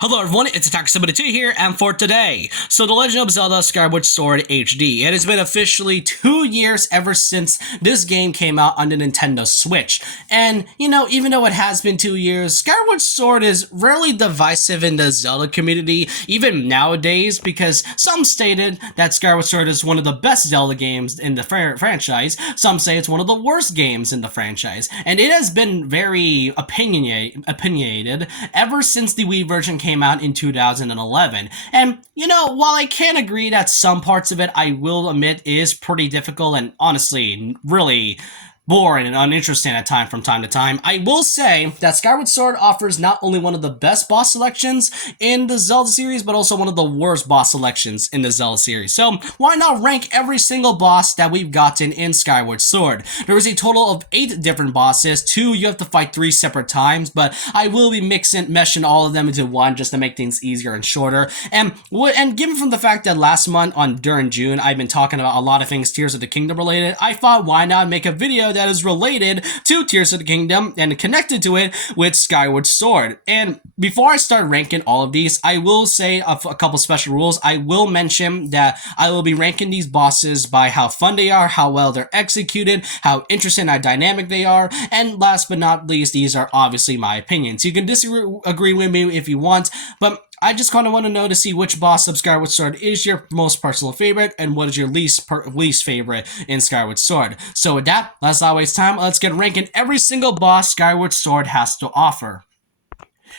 Hello everyone, it's Attacker72 here, and for today, The Legend of Zelda Skyward Sword HD. It has been officially 2 years ever since this game came out on the Nintendo Switch. And, even though it has been 2 years, Skyward Sword is rarely divisive in the Zelda community, even nowadays, because some stated that Skyward Sword is one of the best Zelda games in the franchise, some say it's one of the worst games in the franchise, and it has been very opinionated ever since the Wii version came out in 2011. And, while I can agree that some parts of it, I will admit, is pretty difficult and honestly really boring and uninteresting at from time to time, I will say that Skyward Sword offers not only one of the best boss selections in the Zelda series, but also one of the worst boss selections in the Zelda series. So why not rank every single boss that we've gotten in Skyward Sword? There is a total of 8 different bosses. 2 you have to fight 3 separate times, but I will be meshing all of them into one just to make things easier and shorter. And given from the fact that last month during June, I've been talking about a lot of things Tears of the Kingdom related, I thought why not make a video that is related to Tears of the Kingdom and connected to it with Skyward Sword. And before I start ranking all of these, I will say a couple special rules. I will mention that I will be ranking these bosses by how fun they are, how well they're executed, how interesting and dynamic they are, and last but not least, these are obviously my opinions. You can disagree with me if you want, but I just kind of want to know to see which boss of Skyward Sword is your most personal favorite and what is your least favorite in Skyward Sword. So with that, let's not waste time. Let's get ranking every single boss Skyward Sword has to offer.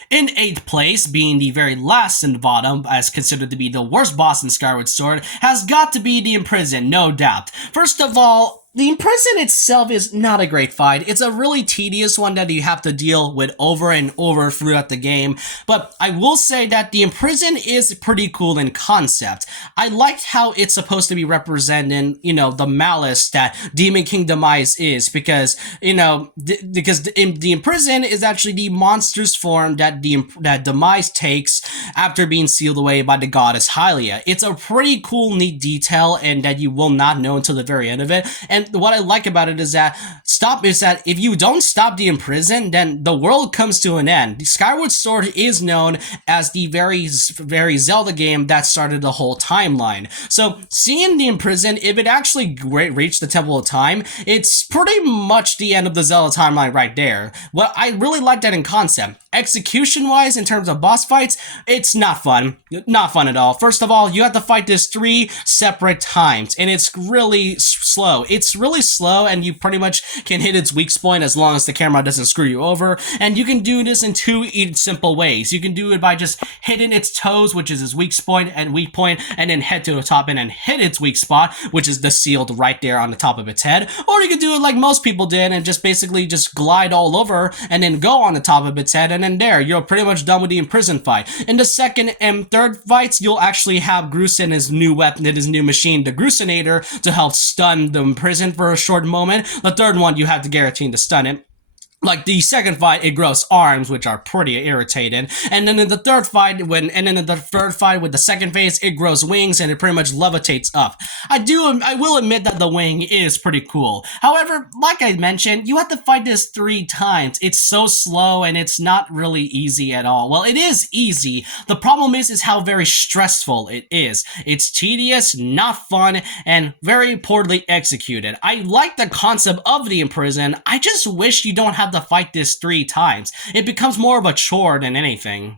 In 8th place, being the very last in the bottom, as considered to be the worst boss in Skyward Sword, has got to be the Imprisoned, no doubt. First of all, the Imprisoned itself is not a great fight. It's a really tedious one that you have to deal with over and over throughout the game, but I will say that the Imprisoned is pretty cool in concept. I liked how it's supposed to be representing, the malice that Demon King Demise is, because, the Imprisoned is actually the monstrous form that that Demise takes after being sealed away by the goddess Hylia. It's a pretty cool, neat detail, and that you will not know until the very end of it. And what I like about it is that if you don't stop the Imprisoned, then the world comes to an end. Skyward Sword is known as the very Zelda game that started the whole timeline. So seeing the Imprisoned, if it actually reached the Temple of Time, it's pretty much the end of the Zelda timeline right there. Well, I really like that in concept. Execution-wise, in terms of boss fights, it's not fun. Not fun at all. First of all, you have to fight this 3 separate times, and it's really slow. It's really slow, and you pretty much can hit its weak point as long as the camera doesn't screw you over, and you can do this in 2 simple ways. You can do it by just hitting its toes, which is its weak point, and then head to the top and then hit its weak spot, which is the shield right there on the top of its head. Or you can do it like most people did and just basically just glide all over and then go on the top of its head, and then there, you're pretty much done with the Imprisoned fight. In the second and third fights, you'll actually have Grusin, his new weapon, his new machine, the Grusinator, to help stun the Imprisoned for a short moment. The third one, you have to guarantee to stun it. Like the second fight, it grows arms, which are pretty irritating. And then in the third fight, with the second phase, it grows wings and it pretty much levitates up. I will admit that the wing is pretty cool. However, like I mentioned, you have to fight this 3 times. It's so slow and it's not really easy at all. Well, it is easy. The problem is how very stressful it is. It's tedious, not fun, and very poorly executed. I like the concept of the Imprisoned. I just wish you don't have to fight this 3 times. It becomes more of a chore than anything.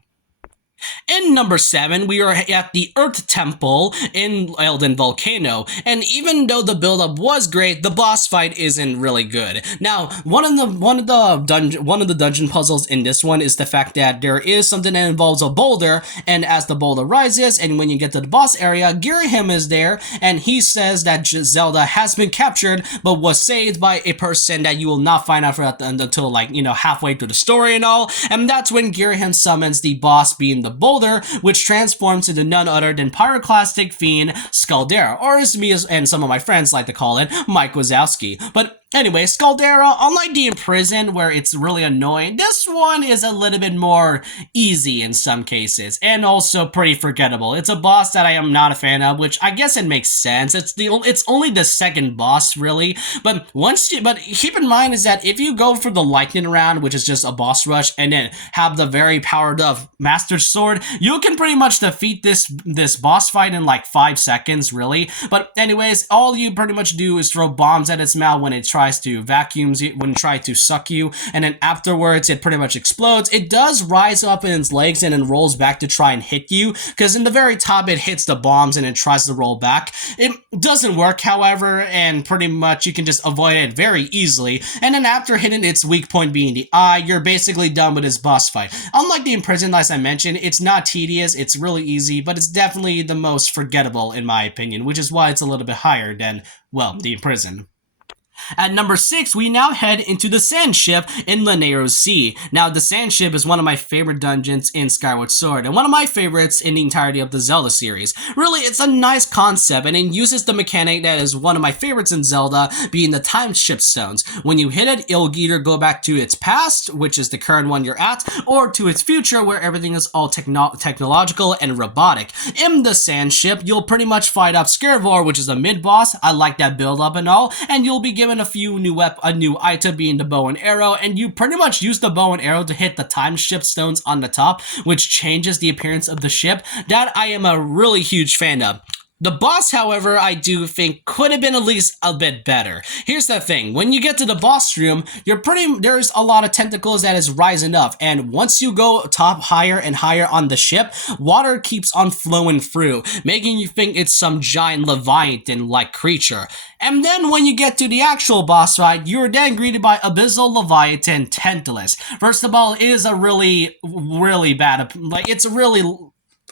In number 7, we are at the Earth Temple in Elden Volcano, and even though the build-up was great, the boss fight isn't really good. Now, one of the dungeon puzzles in this one is the fact that there is something that involves a boulder, and as the boulder rises, and when you get to the boss area, Girahim is there, and he says that Zelda has been captured, but was saved by a person that you will not find out until halfway through the story and all, and that's when Girahim summons the boss, being the boulder, which transforms into none other than pyroclastic fiend Scaldera, or as me and some of my friends like to call it, Mike Wazowski. But Anyway, Scaldera, unlike the Imprisoned, where it's really annoying, this one is a little bit more easy in some cases, and also pretty forgettable. It's a boss that I am not a fan of, which I guess it makes sense. It's only the second boss, really. But keep in mind is that if you go for the lightning round, which is just a boss rush, and then have the very powered up Master Sword, you can pretty much defeat this boss fight in like 5 seconds, really. But anyways, all you pretty much do is throw bombs at its mouth when it tries to vacuums you, when it tries to suck you, and then afterwards it pretty much explodes. It does rise up in its legs and then rolls back to try and hit you, because in the very top it hits the bombs and it tries to roll back. It doesn't work, however, and pretty much you can just avoid it very easily, and then after hitting its weak point being the eye, you're basically done with this boss fight. Unlike the Imprisoned, as I mentioned, it's not tedious, it's really easy, but it's definitely the most forgettable in my opinion, which is why it's a little bit higher than, well, the Imprisoned. At number 6, we now head into the Sand Ship in Lanayru's Sea. Now, the Sand Ship is one of my favorite dungeons in Skyward Sword, and one of my favorites in the entirety of the Zelda series. Really, it's a nice concept, and it uses the mechanic that is one of my favorites in Zelda, being the Time Ship Stones. When you hit it, it'll either go back to its past, which is the current one you're at, or to its future, where everything is all technological and robotic. In the Sand Ship, you'll pretty much fight off Skyward, which is a mid-boss. I like that build-up and all, and you'll be given a new item being the bow and arrow, and you pretty much use the bow and arrow to hit the time ship stones on the top, which changes the appearance of the ship. That I am a really huge fan of. The boss, however, I do think could have been at least a bit better. Here's the thing, when you get to the boss room, there's a lot of tentacles that is rising up, and once you go higher and higher on the ship, water keeps on flowing through, making you think it's some giant Leviathan-like creature. And then when you get to the actual boss fight, you're then greeted by Abyssal Leviathan Tantalus. First of all, it is a really, really bad, it's really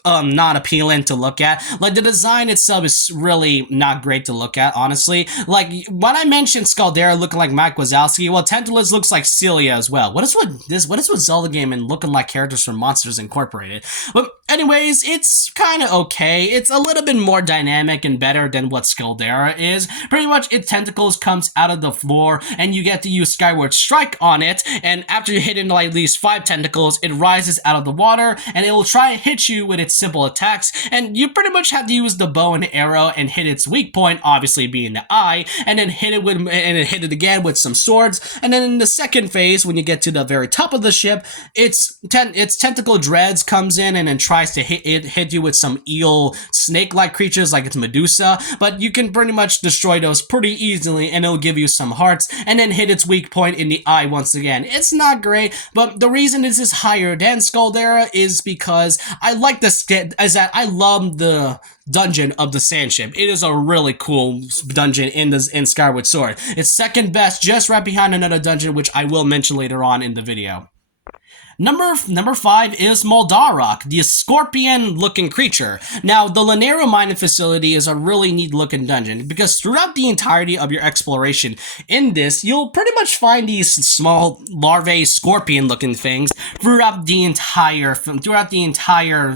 not appealing to look at. Like, the design itself is really not great to look at, honestly. Like, when I mentioned Scaldera looking like Mike Wazowski, well, Tantalus looks like Celia as well. What is with Zelda game and looking like characters from Monsters Incorporated? But anyways, it's kind of okay. It's a little bit more dynamic and better than what Scaldera is. Pretty much, its tentacles comes out of the floor, and you get to use Skyward Strike on it, and after you hit into like at least 5 tentacles, it rises out of the water, and it will try and hit you with its simple attacks, and you pretty much have to use the bow and arrow and hit its weak point, obviously being the eye, and then hit it again with some swords. And then in the second phase, when you get to the very top of the ship, its tentacle dreads comes in and then tries to hit you with some eel snake-like creatures like it's Medusa, but you can pretty much destroy those pretty easily, and it'll give you some hearts, and then hit its weak point in the eye once again. It's not great, but the reason this is higher than Scaldera is because I like I love the dungeon of the Sand Ship. It is a really cool dungeon in Skyward Sword. It's second best, just right behind another dungeon, which I will mention later on in the video. Number 5 is Moldarok, the scorpion-looking creature. Now, the Lanayru mining facility is a really neat-looking dungeon, because throughout the entirety of your exploration in this, you'll pretty much find these small larvae scorpion-looking things throughout the entire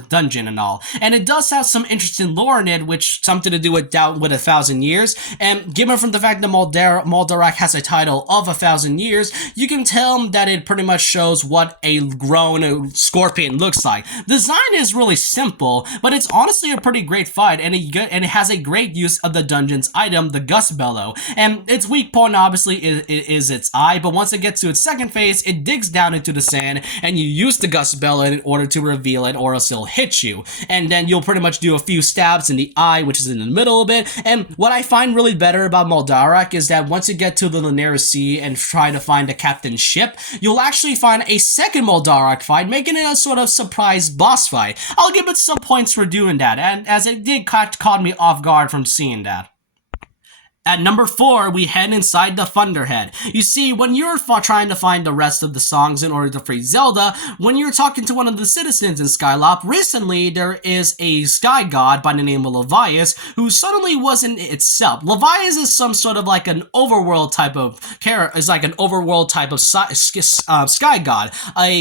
dungeon and all. And it does have some interesting lore in it, which something to do with 1,000 years. And given from the fact that Moldarok has a title of 1,000 years, you can tell that it pretty much shows what a grown scorpion looks like. Design is really simple, but it's honestly a pretty great fight, and it has a great use of the dungeon's item, the Gust Bellow. And its weak point obviously is its eye, but once it gets to its second phase, it digs down into the sand, and you use the Gust Bellow in order to reveal it, or else it'll hit you. And then you'll pretty much do a few stabs in the eye, which is in the middle a bit. And what I find really better about Moldarok is that once you get to the Lanayru Sea and try to find the captain's ship, you'll actually find a second Moldarok fight, making it a sort of surprise boss fight. I'll give it some points for doing that, and as it did caught me off guard from seeing that. At number 4, we head inside the Thunderhead. You see, when you're trying to find the rest of the songs in order to free Zelda, when you're talking to one of the citizens in Skylop, recently there is a sky god by the name of Levias who suddenly wasn't itself. Levias is some sort of like an overworld type of character, is like an overworld type of sky god,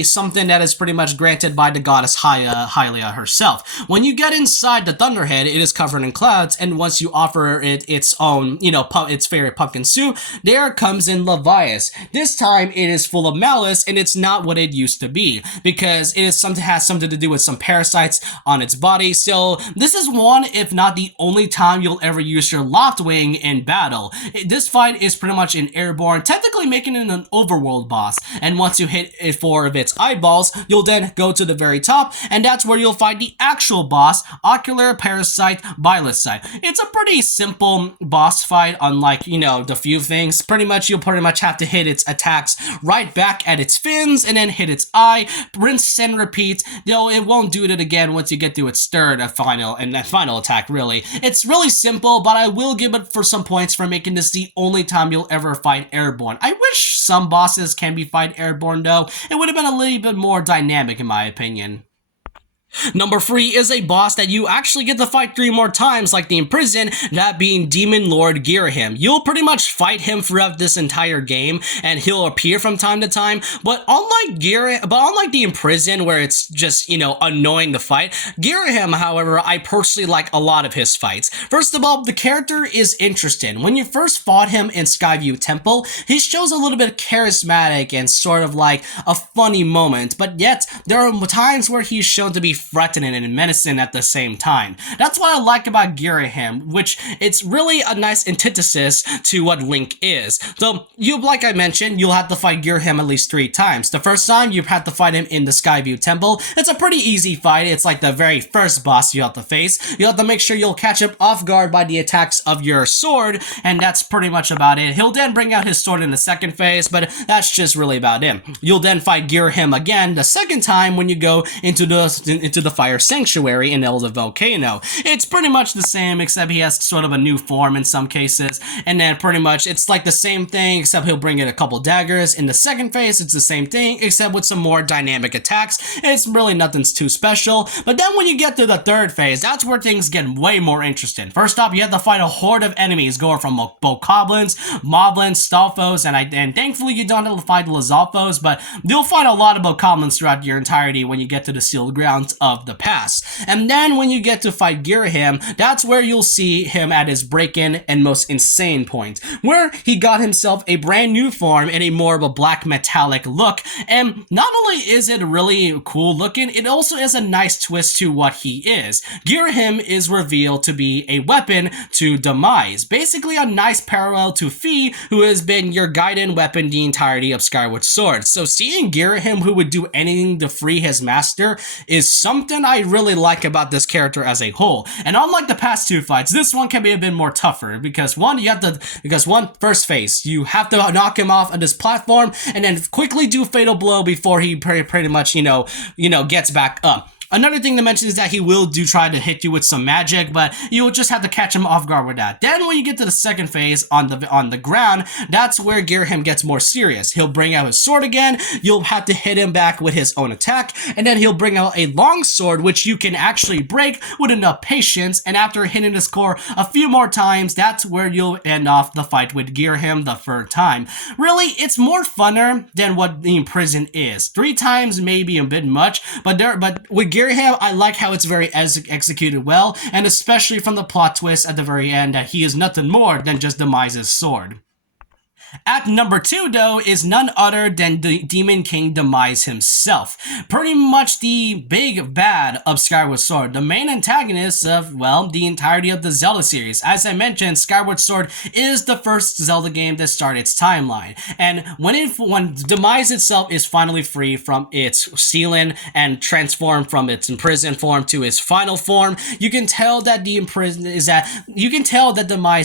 something that is pretty much granted by the goddess Hylia herself. When you get inside the Thunderhead, it is covered in clouds, and once you offer it its own, its favorite pumpkin soup, there comes in Levias. This time it is full of malice, and it's not what it used to be, because has something to do with some parasites on its body. So this is one, if not the only time you'll ever use your locked wing in battle. This fight is pretty much an airborne, technically making it an overworld boss, and once you hit 4 of its eyeballs, you'll then go to the very top, and that's where you'll find the actual boss, Ocular Parasite Bilicite. It's a pretty simple boss fight, unlike, the few things. You'll pretty much have to hit its attacks right back at its fins, and then hit its eye, rinse and repeat, though it won't do it again once you get to its third final attack, really. It's really simple, but I will give it for some points for making this the only time you'll ever fight airborne. I wish some bosses can be fight airborne, though. It would have been a little bit more dynamic, in my opinion. Number 3 is a boss that you actually get to fight 3 more times, like the Imprisoned, that being Demon Lord Girahim. You'll pretty much fight him throughout this entire game, and he'll appear from time to time, but unlike the Imprisoned, where it's just, annoying to fight, Girahim, however, I personally like a lot of his fights. First of all, the character is interesting. When you first fought him in Skyview Temple, he shows a little bit charismatic and sort of like a funny moment, but yet there are times where he's shown to be threatening and menacing at the same time. That's what I like about Girahim, which it's really a nice antithesis to what Link is. So, like I mentioned, you'll have to fight Girahim at least 3 times. The first time, you have to fight him in the Skyview Temple. It's a pretty easy fight. It's like the very first boss you have to face. You have to make sure you'll catch him off guard by the attacks of your sword, and that's pretty much about it. He'll then bring out his sword in the second phase, but that's just really about him. You'll then fight Girahim again the second time when you go into the Fire Sanctuary in Elder Volcano. It's pretty much the same, except he has sort of a new form in some cases, and then pretty much it's like the same thing, except he'll bring in a couple daggers. In the second phase, it's the same thing, except with some more dynamic attacks. It's really nothing too special, but then when you get to the third phase, that's where things get way more interesting. First up, you have to fight a horde of enemies going from Bokoblins, Moblins, Stalfos, and thankfully you don't have to fight the Lizalfos, but you'll fight a lot of Bokoblins throughout your entirety when you get to the sealed grounds of the past. And then when you get to fight Girahim, that's where you'll see him at his break-in and most insane point, where he got himself a brand new form and a more of a black metallic look, and not only is it really cool looking, it also has a nice twist to what he is. Girahim is revealed to be a weapon to Demise, basically a nice parallel to Fi, who has been your guiding weapon the entirety of Skyward Sword. So seeing Girahim, who would do anything to free his master, is something I really like about this character as a whole. And unlike the past 2 fights, this one can be a bit more tougher, because first phase, you have to knock him off on this platform and then quickly do Fatal Blow before he pretty much, gets back up. Another thing to mention is that he will try to hit you with some magic, but you'll just have to catch him off guard with that. Then when you get to the second phase on the ground, that's where Girahim gets more serious. He'll bring out his sword again, you'll have to hit him back with his own attack, and then he'll bring out a long sword which you can actually break with enough patience, and after hitting his core a few more times, that's where you'll end off the fight with Girahim the third time. Really, it's more funner than what the Imprisoned is. 3 times may be a bit much, but with Girahim, I like how it's very executed well, and especially from the plot twist at the very end that he is nothing more than just Demise's sword. At number 2, though, is none other than the Demon King Demise himself. Pretty much the big bad of Skyward Sword, the main antagonist of, well, the entirety of the Zelda series. As I mentioned, Skyward Sword is the first Zelda game that started its timeline. And when Demise itself is finally free from its sealing and transformed from its imprisoned form to its final form, you can tell that Demise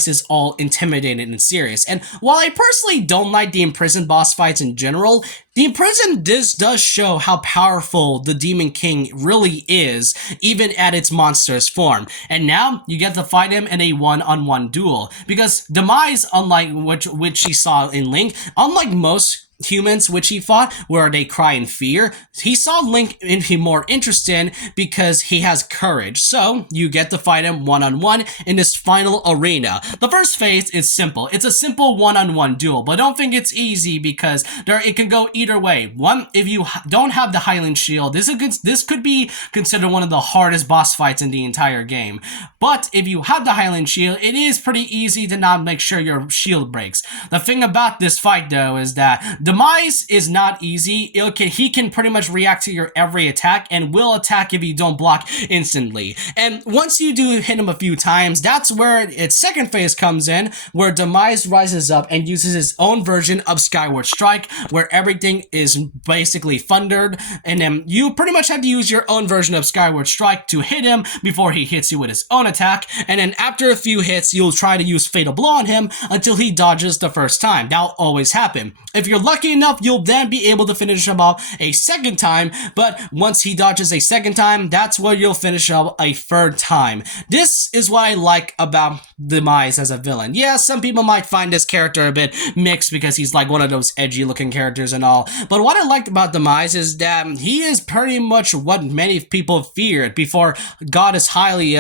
is all intimidating and serious. And while I personally don't like the Imprisoned boss fights in general, the Imprisoned does show how powerful the Demon King really is, even at its monstrous form. And now, you get to fight him in a one-on-one duel, because Demise, unlike which she saw in Link, unlike most humans which he fought, where they cry in fear, he saw Link in more interest in because he has courage. So you get to fight him one-on-one in this final arena. The first phase is simple. It's a simple one-on-one duel, but don't think it's easy because it can go either way. One, if you don't have the Highland Shield, this could be considered one of the hardest boss fights in the entire game. But if you have the Highland Shield, it is pretty easy to not make sure your shield breaks. The thing about this fight though is that Demise is not easy. He can pretty much react to your every attack and will attack if you don't block instantly. And once you do hit him a few times, that's where its second phase comes in, where Demise rises up and uses his own version of Skyward Strike, where everything is basically thundered, and then you pretty much have to use your own version of Skyward Strike to hit him before he hits you with his own attack, and then after a few hits, you'll try to use Fatal Blow on him until he dodges the first time. That'll always happen. If you're lucky enough, you'll then be able to finish him off a second time, but once he dodges a second time, that's where you'll finish up a third time. This is what I like about Demise as a villain. Yeah, some people might find this character a bit mixed because he's like one of those edgy looking characters and all, but what I liked about Demise is that he is pretty much what many people feared before Goddess highly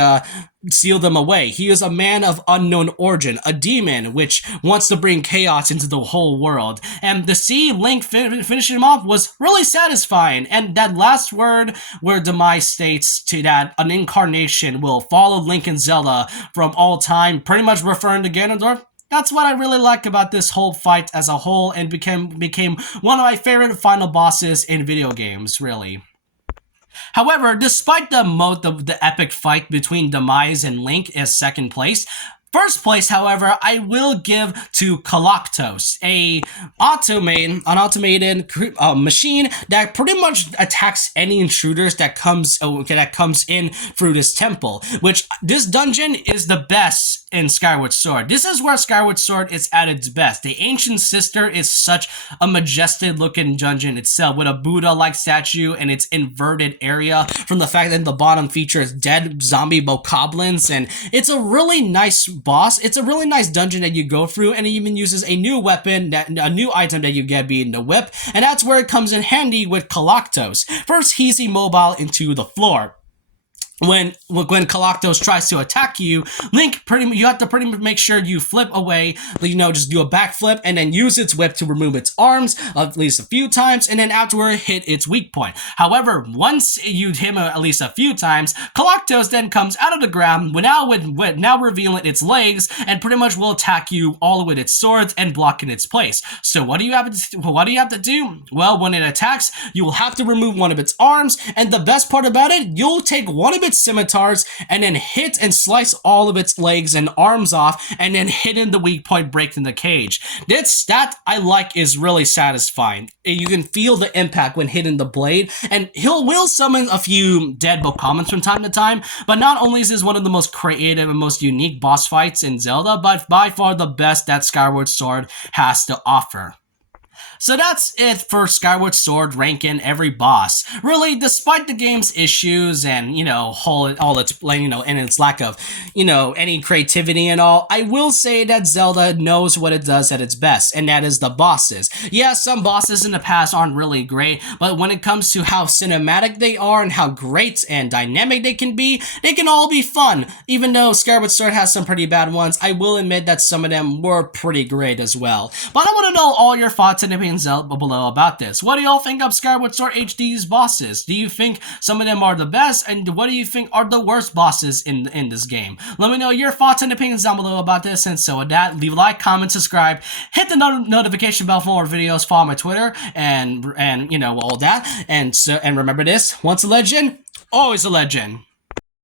sealed him away. He is a man of unknown origin, a demon which wants to bring chaos into the whole world. And to see Link finish him off was really satisfying. And that last word where Demise states to that an incarnation will follow Link and Zelda from all time, pretty much referring to Ganondorf. That's what I really like about this whole fight as a whole, and became one of my favorite final bosses in video games, really. However, despite the epic fight between Demise and Link as second place, first place, however, I will give to Galactos, an automated machine that pretty much attacks any intruders that comes in through this temple. Which this dungeon is the best in Skyward Sword. This is where Skyward Sword is at its best. The Ancient Sister is such a majestic looking dungeon itself, with a Buddha-like statue and its inverted area from the fact that the bottom features dead zombie bokoblins, and it's a really nice boss. It's a really nice dungeon that you go through, and it even uses a new weapon, a new item that you get being the whip, and that's where it comes in handy with Galactos. First, he's immobile into the floor. When Galactos tries to attack you, Link you have to pretty much make sure you flip away, just do a backflip and then use its whip to remove its arms at least a few times, and then afterward hit its weak point. However, once you hit him at least a few times, Galactos then comes out of the ground now revealing its legs, and pretty much will attack you all with its swords and block in its place. So what do you have to do? Well, when it attacks, you will have to remove one of its arms, and the best part about it, you'll take one of its scimitars and then hit and slice all of its legs and arms off, and then hit in the weak point, breaking the cage. That I like is really satisfying. You can feel the impact when hitting the blade, and will summon a few dead bokoblins from time to time, but not only is this one of the most creative and most unique boss fights in Zelda, but by far the best that Skyward Sword has to offer. So that's it for Skyward Sword ranking every boss. Really, despite the game's issues and, all its, and its lack of, any creativity and all, I will say that Zelda knows what it does at its best, and that is the bosses. Yeah, some bosses in the past aren't really great, but when it comes to how cinematic they are and how great and dynamic they can all be fun. Even though Skyward Sword has some pretty bad ones, I will admit that some of them were pretty great as well. But I want to know all your thoughts and opinions below about this. What do y'all think of Skyward Sword HD's bosses? Do you think some of them are the best, and what do you think are the worst bosses in this game? Let me know your thoughts and opinions down below about this, and so with that, leave a like, comment, subscribe, hit the notification bell for more videos, follow my Twitter, and all that, and remember this: once a legend, always a legend.